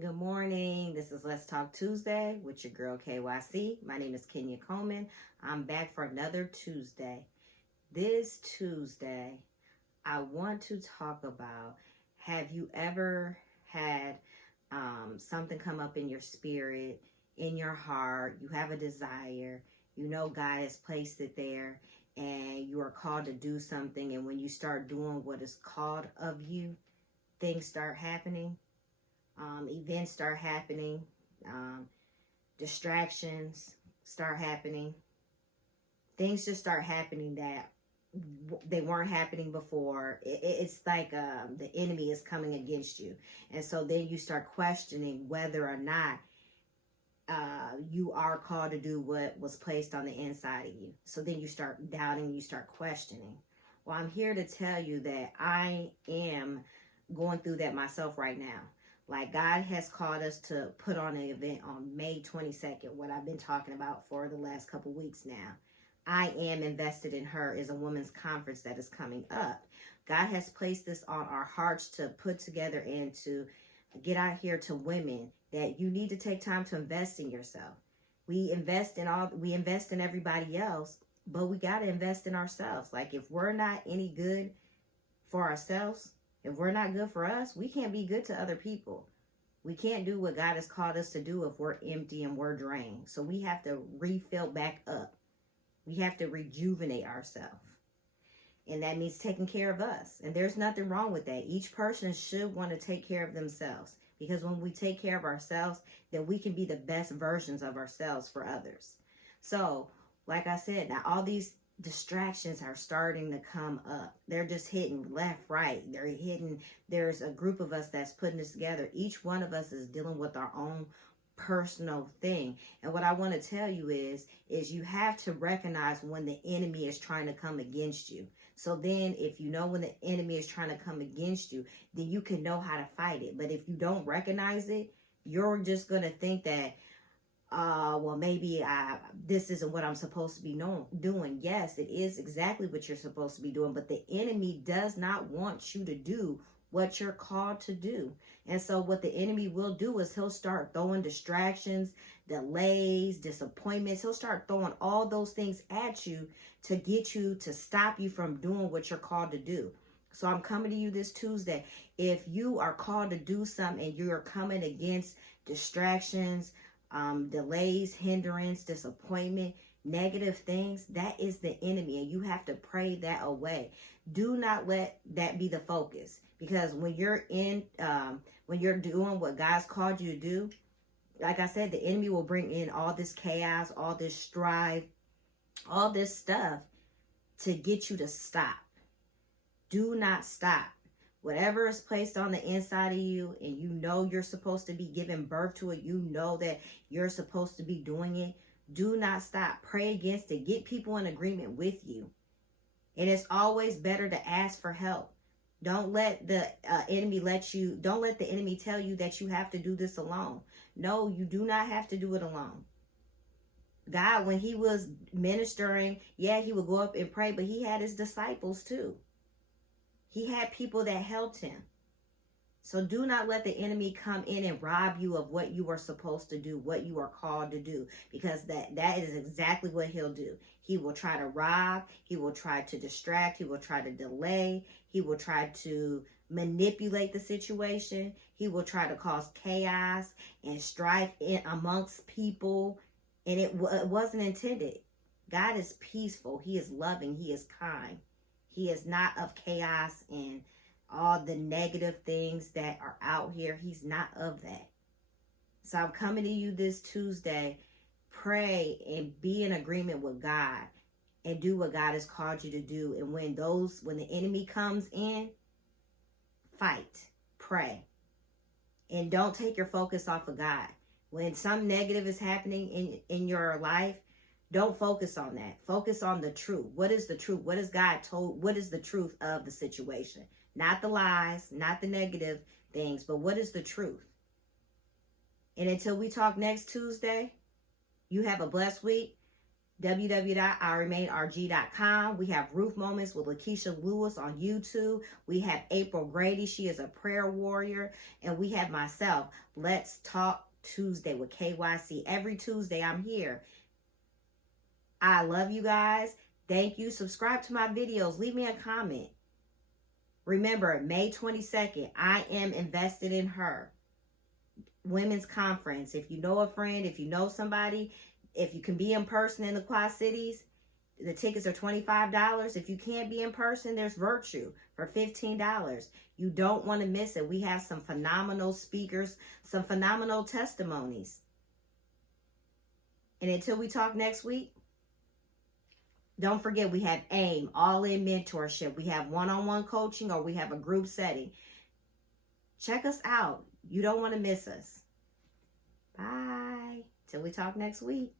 Good morning. This is Let's Talk Tuesday with your girl KYC. My name is Kenya Coleman. I'm back for another Tuesday. This Tuesday, I want to talk about, have you ever had something come up in your spirit, in your heart? You have a desire. You know God has placed it there and you are called to do something. And when you start doing what is called of you, things start happening. Events start happening, distractions start happening, things just start happening that they weren't happening before. It's like the enemy is coming against you. And so then you start questioning whether or not you are called to do what was placed on the inside of you. So then you start doubting, you start questioning. Well, I'm here to tell you that I am going through that myself right now. Like, God has called us to put on an event on May 22nd, what I've been talking about for the last couple weeks now. I Am Invested in Her is a women's conference that is coming up. God has placed this on our hearts to put together and to get out here to women that you need to take time to invest in yourself. We invest in everybody else, but we got to invest in ourselves. Like, if we're not any good for ourselves, if we're not good for us, we can't be good to other people. We can't do what God has called us to do if we're empty and we're drained. So we have to refill back up. We have to rejuvenate ourselves. And that means taking care of us. And there's nothing wrong with that. Each person should want to take care of themselves. Because when we take care of ourselves, then we can be the best versions of ourselves for others. So, like I said, now all these distractions are starting to come up. They're just hitting left, right. They're hitting. There's a group of us that's putting this together. Each one of us is dealing with our own personal thing. And what I want to tell you is you have to recognize when the enemy is trying to come against you. So then if you know when the enemy is trying to come against you, then you can know how to fight it. But if you don't recognize it, you're just going to think that, well, maybe this isn't what I'm supposed to be doing. Yes, it is exactly what you're supposed to be doing, but the enemy does not want you to do what you're called to do. And so what the enemy will do is he'll start throwing distractions, delays, disappointments. He'll start throwing all those things at you to get you to stop you from doing what you're called to do. So I'm coming to you this Tuesday. If you are called to do something and you're coming against distractions, delays, hindrance, disappointment, negative things, that is the enemy, and you have to pray that away. Do not let that be the focus, because when you're when you're doing what God's called you to do, like I said, the enemy will bring in all this chaos, all this strife, all this stuff to get you to stop. Do not stop. Whatever is placed on the inside of you, and you know you're supposed to be giving birth to it, you know that you're supposed to be doing it, do not stop. Pray against it. Get people in agreement with you. And it's always better to ask for help. Don't let the don't let the enemy tell you that you have to do this alone. No, you do not have to do it alone. God, when he was ministering, yeah, he would go up and pray, but he had his disciples too. He had people that helped him. So do not let the enemy come in and rob you of what you are supposed to do, what you are called to do, because that is exactly what he'll do. He will try to rob, he will try to distract, he will try to delay, he will try to manipulate the situation, he will try to cause chaos and strife amongst people, and it wasn't intended. God is peaceful, he is loving, he is kind. He is not of chaos and all the negative things that are out here. He's not of that. So I'm coming to you this Tuesday. Pray and be in agreement with God and do what God has called you to do. And when the enemy comes in, fight, pray. And don't take your focus off of God. When some negative is happening in your life, don't focus on that. Focus on the truth. What is the truth? What is God told? What is the truth of the situation? Not the lies, not the negative things, but what is the truth? And until we talk next Tuesday, you have a blessed week. www.IRemainRG.com. We have Roof Moments with Lakeisha Lewis on YouTube. We have April Grady. She is a prayer warrior. And we have myself, Let's Talk Tuesday with KYC. Every Tuesday I'm here. I love you guys. Thank you. Subscribe to my videos. Leave me a comment. Remember, May 22nd, I am invested in her. Women's Conference. If you know a friend, if you know somebody, if you can be in person in the Quad Cities, the tickets are $25. If you can't be in person, there's Virtue for $15. You don't want to miss it. We have some phenomenal speakers, some phenomenal testimonies. And until we talk next week, don't forget we have AIM, all-in mentorship. We have one-on-one coaching, or we have a group setting. Check us out. You don't want to miss us. Bye. Till we talk next week.